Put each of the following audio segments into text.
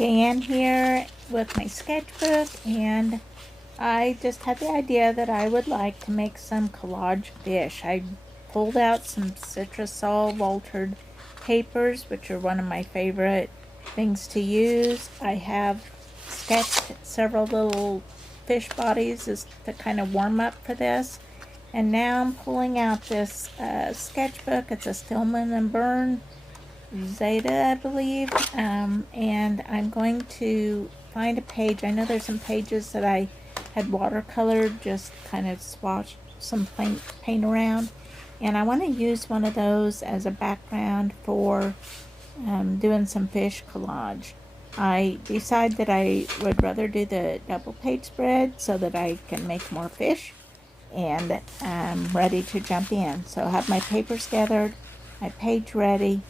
began here with my sketchbook, and I just had the idea that I would like to make some collage fish. I pulled out some Citra Solv altered papers, which are one of my favorite things to use. I have sketched several little fish bodies as to kind of warm up for this. And now I'm pulling out this sketchbook. It's a Stillman and Burn Zeta, I believe, and I'm going to find a page. I know there's some pages that I had watercolored, just kind of swatched some paint around, and I want to use one of those as a background for doing some fish collage. I decided that I would rather do the double page spread so that I can make more fish, and I'm ready to jump in. So I have my papers gathered, my page ready,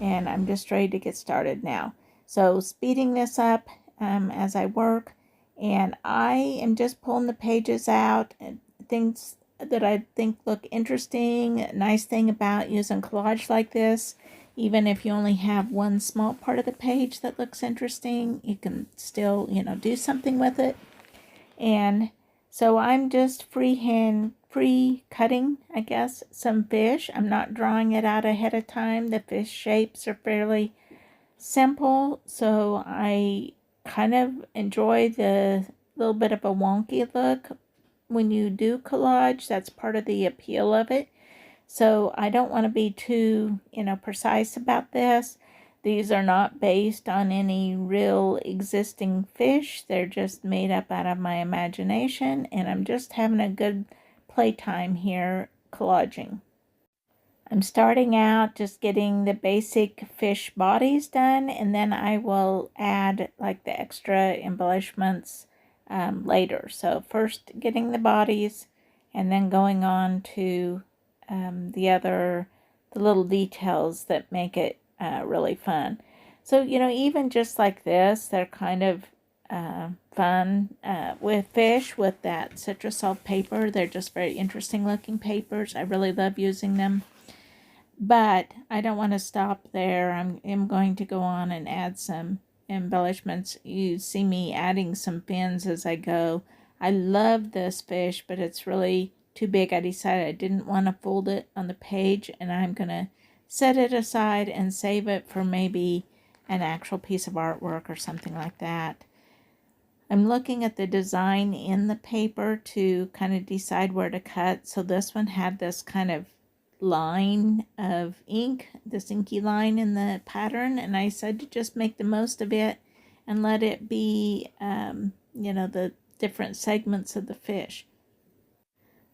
and I'm just ready to get started now. So speeding this up as I work, and I am just pulling the pages out and things that I think look interesting. Nice thing about using collage like this, even if you only have one small part of the page that looks interesting, you can still, do something with it. And so I'm just free cutting, I guess, some fish. I'm not drawing it out ahead of time. The fish shapes are fairly simple, so I kind of enjoy the little bit of a wonky look when you do collage. That's part of the appeal of it. So I don't want to be too, precise about this. These are not based on any real existing fish. They're just made up out of my imagination, and I'm just having a good playtime here collaging. I'm starting out just getting the basic fish bodies done, and then I will add like the extra embellishments later. So first getting the bodies, and then going on to the little details that make it really fun. So, even just like this, they're kind of fun with fish with that Citra Solv paper. They're just very interesting looking papers. I really love using them. But I don't want to stop there. I'm going to go on and add some embellishments. You see me adding some fins as I go. I love this fish, but it's really too big. I decided I didn't want to fold it on the page, and I'm going to set it aside and save it for maybe an actual piece of artwork or something like that. I'm looking at the design in the paper to kind of decide where to cut. So this one had this kind of line of ink, this inky line in the pattern, and I decided to just make the most of it and let it be, the different segments of the fish.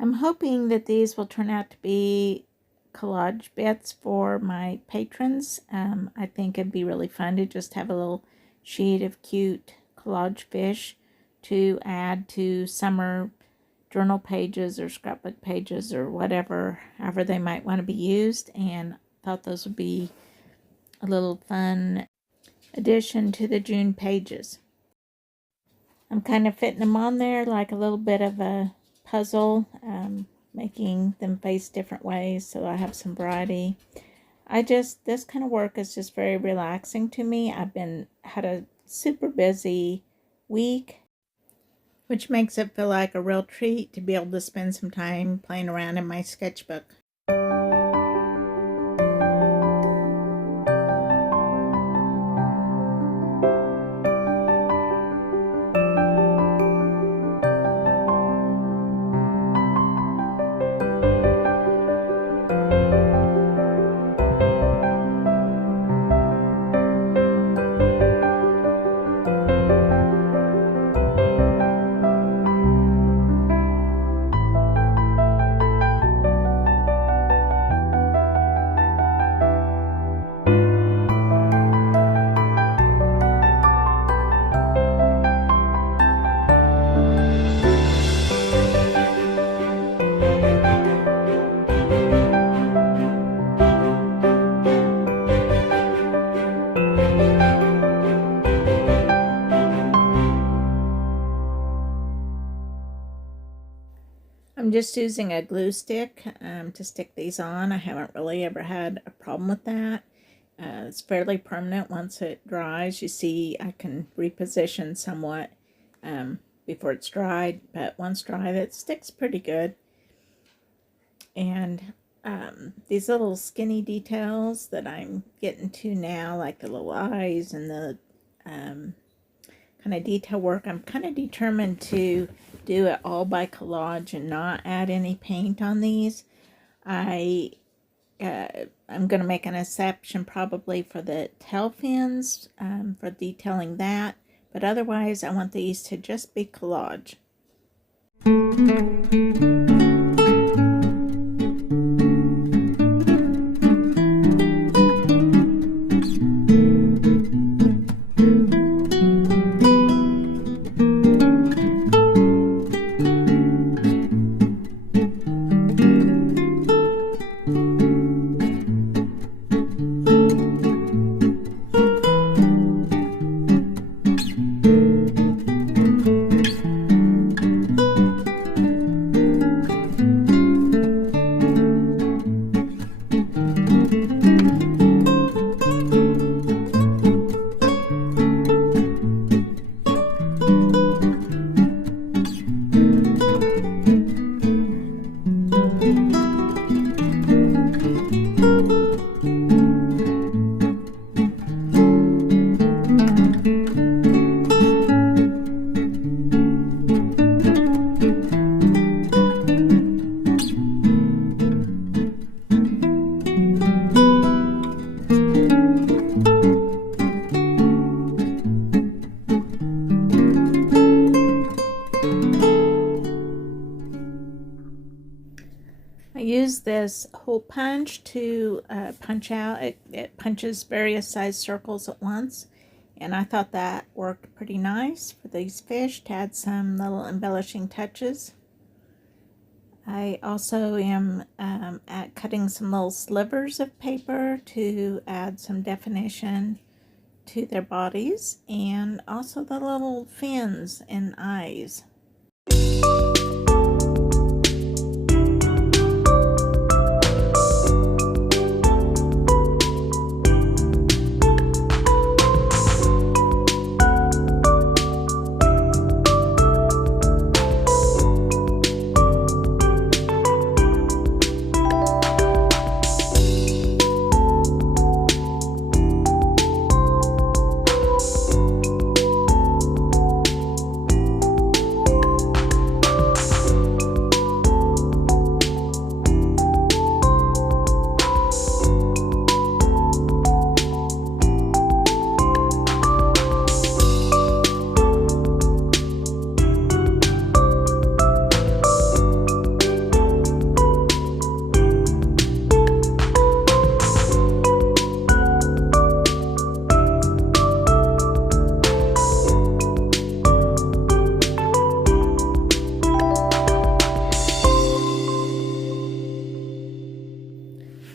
I'm hoping that these will turn out to be collage bits for my patrons. I think it'd be really fun to just have a little sheet of cute collage fish to add to summer journal pages or scrapbook pages or whatever, however they might want to be used, and thought those would be a little fun addition to the June pages. I'm kind of fitting them on there like a little bit of a puzzle, making them face different ways so I have some variety. This kind of work is just very relaxing to me. Had a super busy week, which makes it feel like a real treat to be able to spend some time playing around in my sketchbook. I'm just using a glue stick to stick these on. I haven't really ever had a problem with that. It's fairly permanent once it dries. You see, I can reposition somewhat before it's dried, but once dried, it sticks pretty good. And these little skinny details that I'm getting to now, like the little eyes and the kind of detail work, I'm kind of determined to do it all by collage and not add any paint on these. I'm going to make an exception probably for the tail fins for detailing that, but otherwise I want these to just be collage. Use this hole punch to punch out. It punches various size circles at once, and I thought that worked pretty nice for these fish to add some little embellishing touches. I also am cutting some little slivers of paper to add some definition to their bodies, and also the little fins and eyes.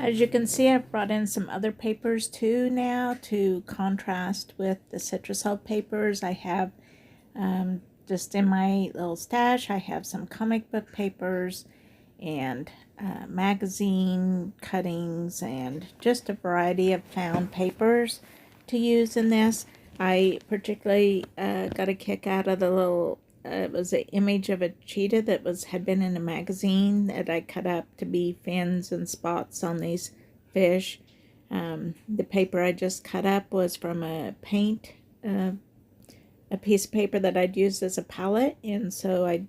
As you can see, I've brought in some other papers too now to contrast with the Citra Solv papers. I have just in my little stash, I have some comic book papers and magazine cuttings and just a variety of found papers to use in this. I particularly got a kick out of the little it was an image of a cheetah that had been in a magazine that I cut up to be fins and spots on these fish. The paper I just cut up was from a paint, a piece of paper that I'd used as a palette, and so I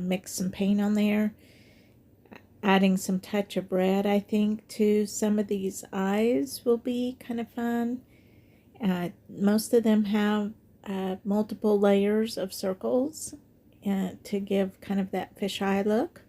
mixed some paint on there, adding some touch of red, I think, to some of these eyes will be kind of fun. Most of them have multiple layers of circles to give kind of that fisheye look.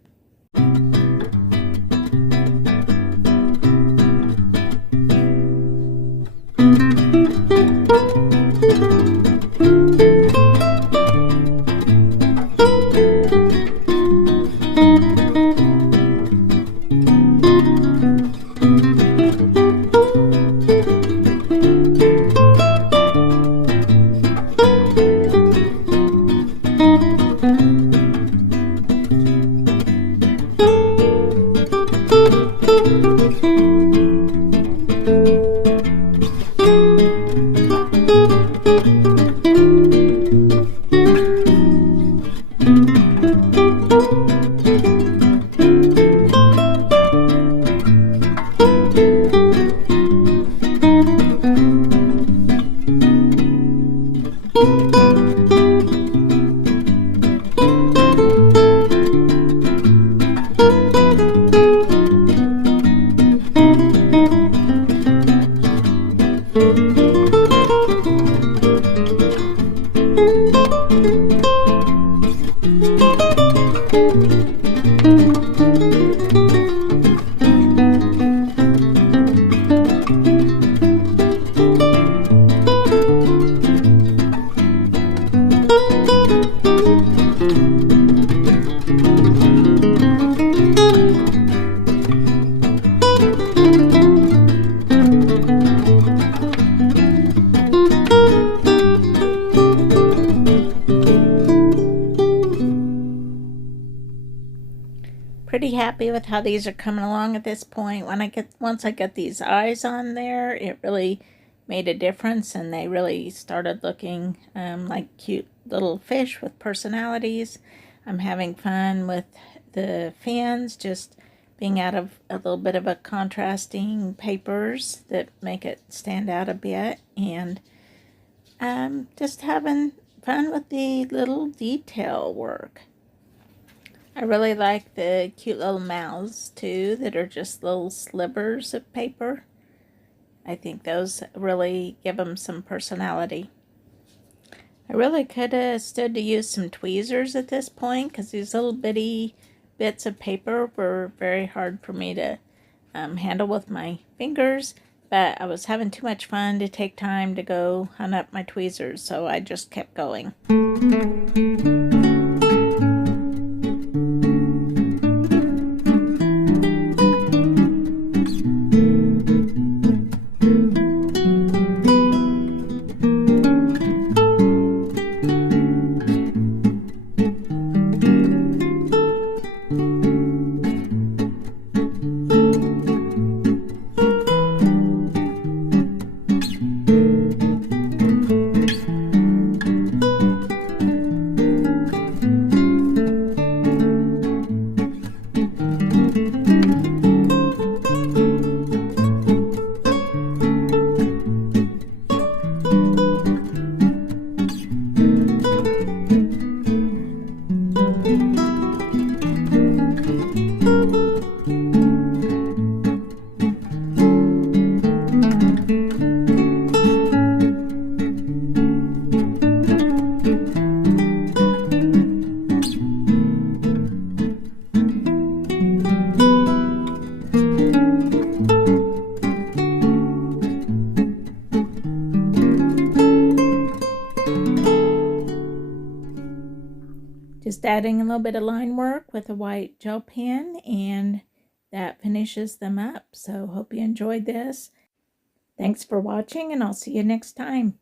Pretty happy with how these are coming along at this point. Once I get these eyes on there, it really made a difference, and they really started looking like cute little fish with personalities. I'm having fun with the fins, just being out of a little bit of a contrasting papers that make it stand out a bit, and just having fun with the little detail work. I really like the cute little mouths too that are just little slivers of paper. I think those really give them some personality. I really could have stood to use some tweezers at this point because these little bitty bits of paper were very hard for me to handle with my fingers, but I was having too much fun to take time to go hunt up my tweezers, so I just kept going. Just adding a little bit of line work with a white gel pen, and that finishes them up. So hope you enjoyed this. Thanks for watching, and I'll see you next time.